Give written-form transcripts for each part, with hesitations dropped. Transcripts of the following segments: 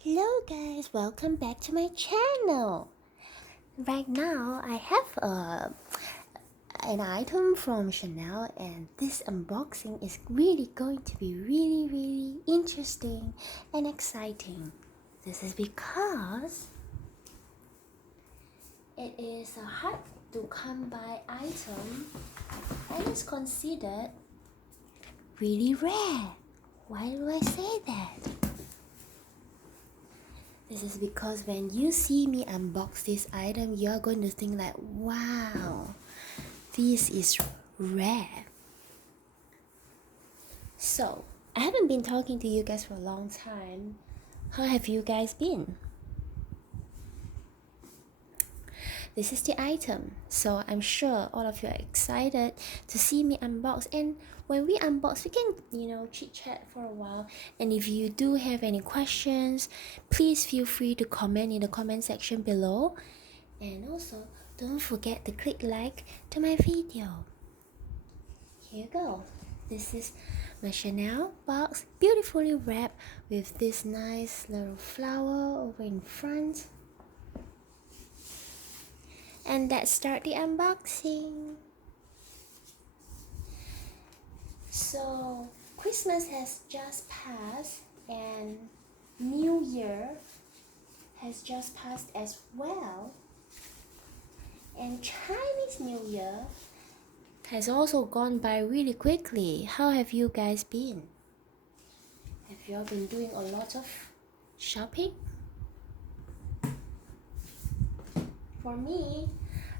Hello guys, welcome back to my channel. Right now I have an item from Chanel, and this unboxing is really going to be really interesting and exciting. This is because it is a hard to come by item and is considered really rare. Why do I say that? This is because when you see me unbox this item, you're going to think like, wow, this is rare. So, I haven't been talking to you guys for a long time. How have you guys been? This is the item, so I'm sure all of you are excited to see me unbox, and when we unbox we can chit chat for a while. And if you do have any questions, please feel free to comment in the comment section below, and also don't forget to click like to my video. Here you go. This is my Chanel box, beautifully wrapped with this nice little flower over in front. And let's start the unboxing. So Christmas has just passed and New Year has just passed as well, and Chinese New Year has also gone by really quickly. How have you guys been? Have you all been doing a lot of shopping? For me,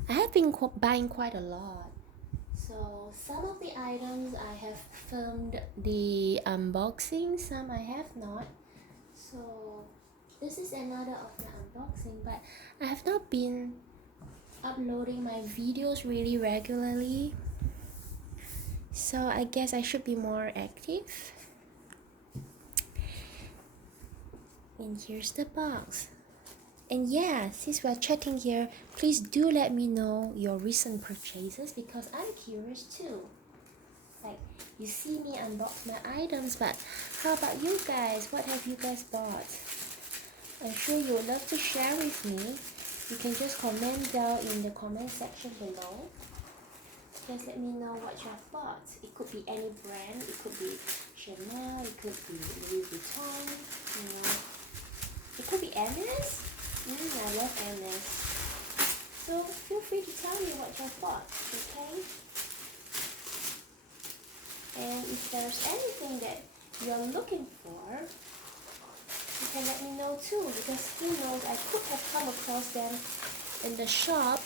I have been buying quite a lot. So some of the items I have filmed the unboxing, some I have not. So this is another of the unboxing, but I have not been uploading my videos really regularly. So I guess I should be more active. And here's the box. And yeah, since we're chatting here, please do let me know your recent purchases, because I'm curious too. Like, you see me unbox my items, but how about you guys? What have you guys bought? I'm sure you would love to share with me. You can just comment down in the comment section below. Just let me know what you have bought. It could be any brand. It could be Chanel. It could be Louis Vuitton. It could be Hermes. I love Hermes. So feel free to tell me what you have bought, okay? And if there's anything that you're looking for, you can let me know too, because who knows, I could have come across them in the shop.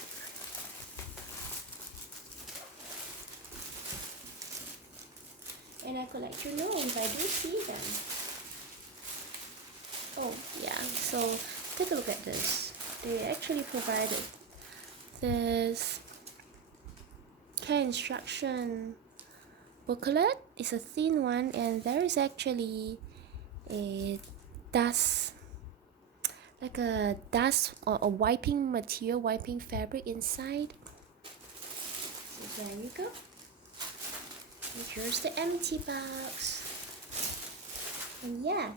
And I could let you know if I do see them. Oh yeah, so take a look at this. They actually provided this care instruction booklet. It's a thin one, and there is actually a dust, like a dust or a wiping material, wiping fabric inside. So there you go. And here's the empty box. And yeah,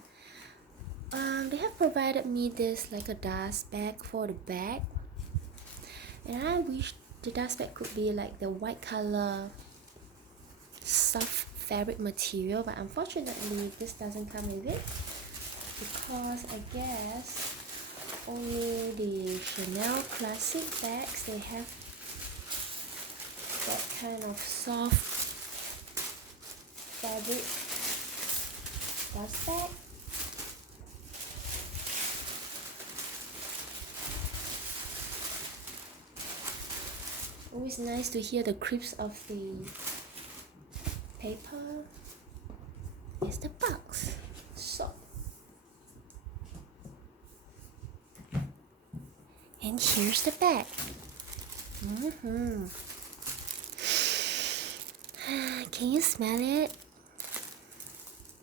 they have provided me this like a dust bag for the bag, and I wish the dust bag could be like the white color soft fabric material, but unfortunately this doesn't come with it, because I guess only the Chanel classic bags, they have that kind of soft fabric dust bag. Always nice to hear the creeps of the paper. Here's the box. So, and here's the bag. Can you smell it?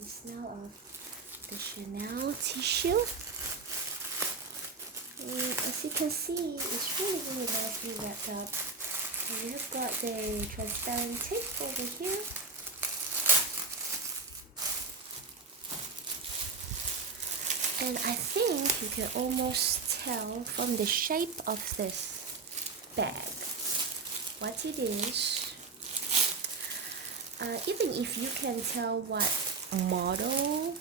The smell of the Chanel tissue. And as you can see, it's really nicely wrapped up. And we have got the transparent tape over here. And I think you can almost tell from the shape of this bag what it is. Even if you can tell what model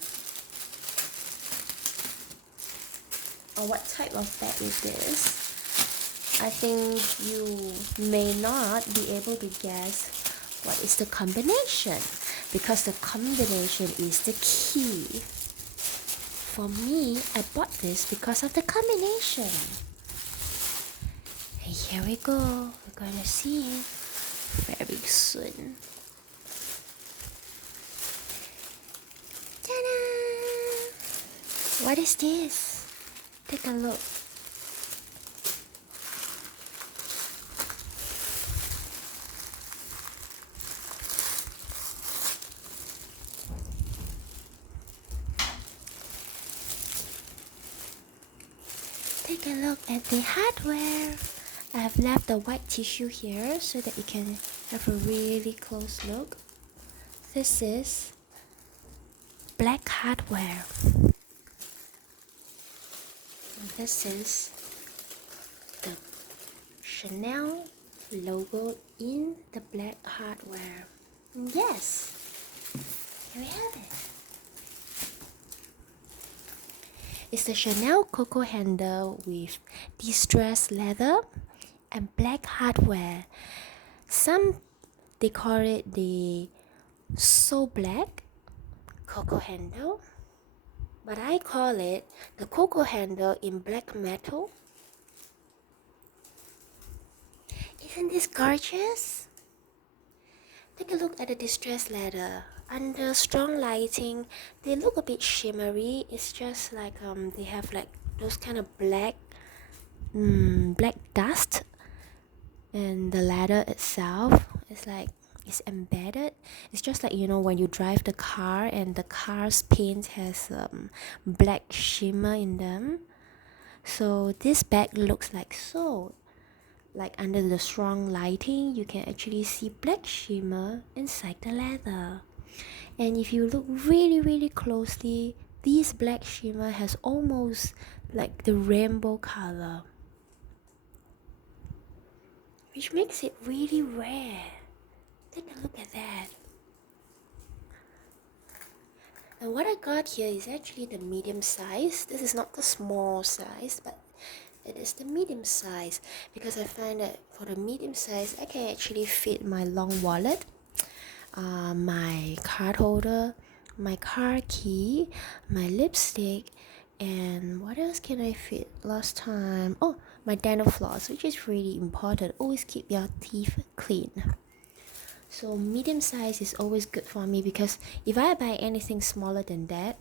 or what type of bag it is, I think you may not be able to guess what is the combination, because the combination is the key. For me, I bought this because of the combination. And here we go. We're gonna see it very soon. Ta-da! What is this? Take a look. Take a look at the hardware. I have left the white tissue here so that you can have a really close look. This is black hardware. And this is the Chanel logo in the black hardware. And yes, here we have it. It's the Chanel Coco handle with distressed leather and black hardware. Some they call it the So Black Coco handle, but I call it the Coco handle in black metal. Isn't this gorgeous? Take a look at the distressed leather. Under strong lighting, they look a bit shimmery. It's just like they have like those kind of black dust, and the leather itself is like it's embedded. It's just like, you know, when you drive the car and the car's paint has black shimmer in them. So this bag looks like so. Like under the strong lighting, you can actually see black shimmer inside the leather. And if you look really closely, this black shimmer has almost like the rainbow color, which makes it really rare. Take a look at that. And what I got here is actually the medium size. This is not the small size, but it is the medium size, because I find that for the medium size, I can actually fit my long wallet, my card holder, my car key, my lipstick, and what else can I fit last time? Oh, my dental floss, which is really important. Always keep your teeth clean. So medium size is always good for me, because if I buy anything smaller than that,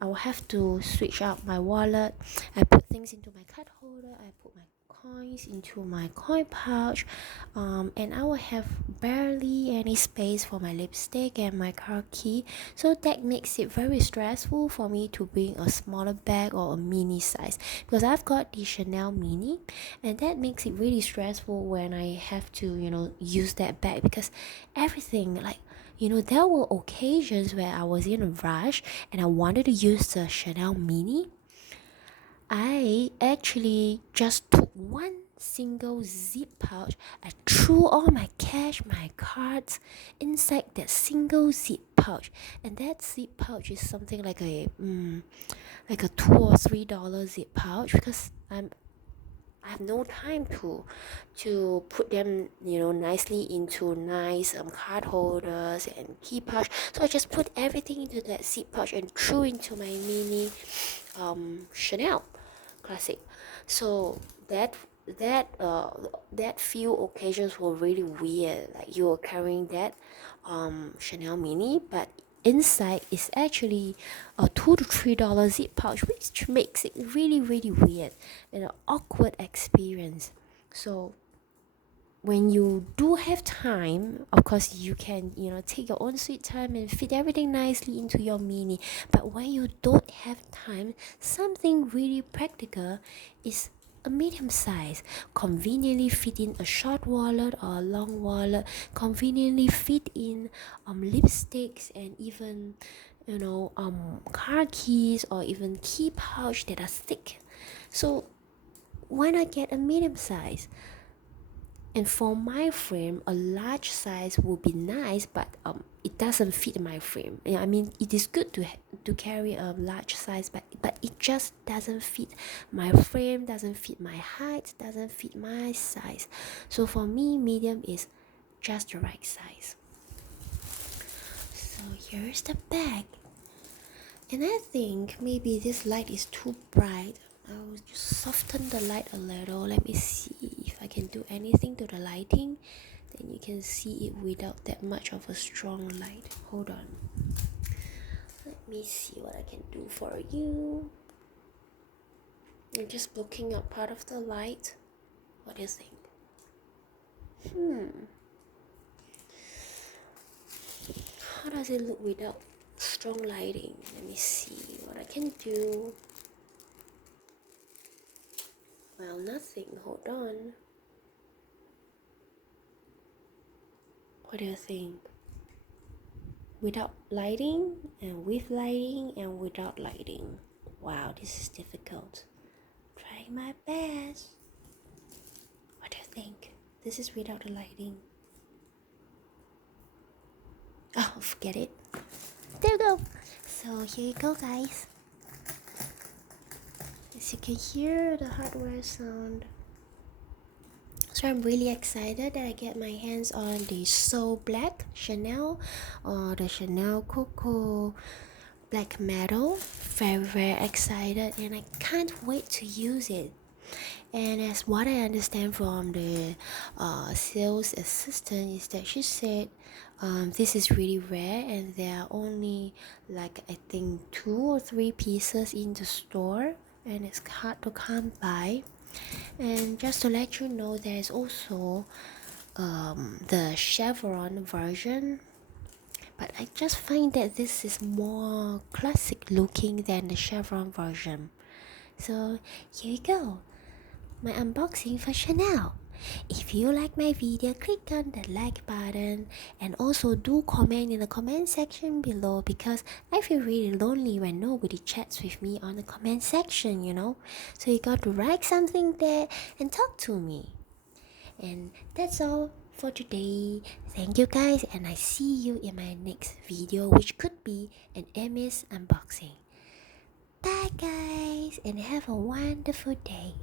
I will have to switch out my wallet. I put things into my card holder, I put my coins into my coin pouch, and I will have barely any space for my lipstick and my car key. So that makes it very stressful for me to bring a smaller bag or a mini size, because I've got the Chanel mini, and that makes it really stressful when I have to, you know, use that bag, because everything, like, you know, there were occasions where I was in a rush and I wanted to use the Chanel mini. I actually just took one single zip pouch. I threw all my cash, my cards inside that single zip pouch, and that zip pouch is something like a $2 or $3 zip pouch, because I have no time to put them, you know, nicely into nice card holders and key pouch. So I just put everything into that zip pouch and threw into my mini Chanel classic. So that few occasions were really weird. Like, you were carrying that Chanel mini, but inside is actually a $2 to $3 zip pouch, which makes it really weird and an awkward experience. So when you do have time, of course you can, you know, take your own sweet time and fit everything nicely into your mini. But when you don't have time, something really practical is a medium size. Conveniently fit in a short wallet or a long wallet, conveniently fit in lipsticks and even car keys or even key pouch that are thick. So why not get a medium size? And for my frame, a large size would be nice, but it doesn't fit my frame. Yeah, I mean, it is good to carry a large size, but it just doesn't fit my frame, doesn't fit my height, doesn't fit my size. So for me, medium is just the right size. So here's the bag. And I think maybe this light is too bright. I'll just soften the light a little. Let me see if I can do anything to the lighting. Then you can see it without that much of a strong light. Hold on. Let me see what I can do for you. I'm just blocking out part of the light. What do you think? How does it look without strong lighting? Let me see what I can do. Well, nothing. Hold on. What do you think? Without lighting and with lighting and without lighting. Wow, this is difficult. Trying my best. What do you think? This is without the lighting. Oh, forget it. There you go. So here you go, guys. As you can hear the hardware sound. So I'm really excited that I get my hands on the So Black Chanel or the Chanel Coco Black Metal. Very excited, and I can't wait to use it. And as what I understand from the sales assistant is that she said this is really rare and there are only like I think 2 or 3 pieces in the store, and it's hard to come by. And just to let you know, there's also the chevron version, but I just find that this is more classic looking than the chevron version. So here we go, my unboxing for Chanel. If you like my video, click on the like button and also do comment in the comment section below, because I feel really lonely when nobody chats with me on the comment section, So you got to write something there and talk to me. And that's all for today. Thank you guys, and I see you in my next video, which could be an Emmy's unboxing. Bye guys, and have a wonderful day.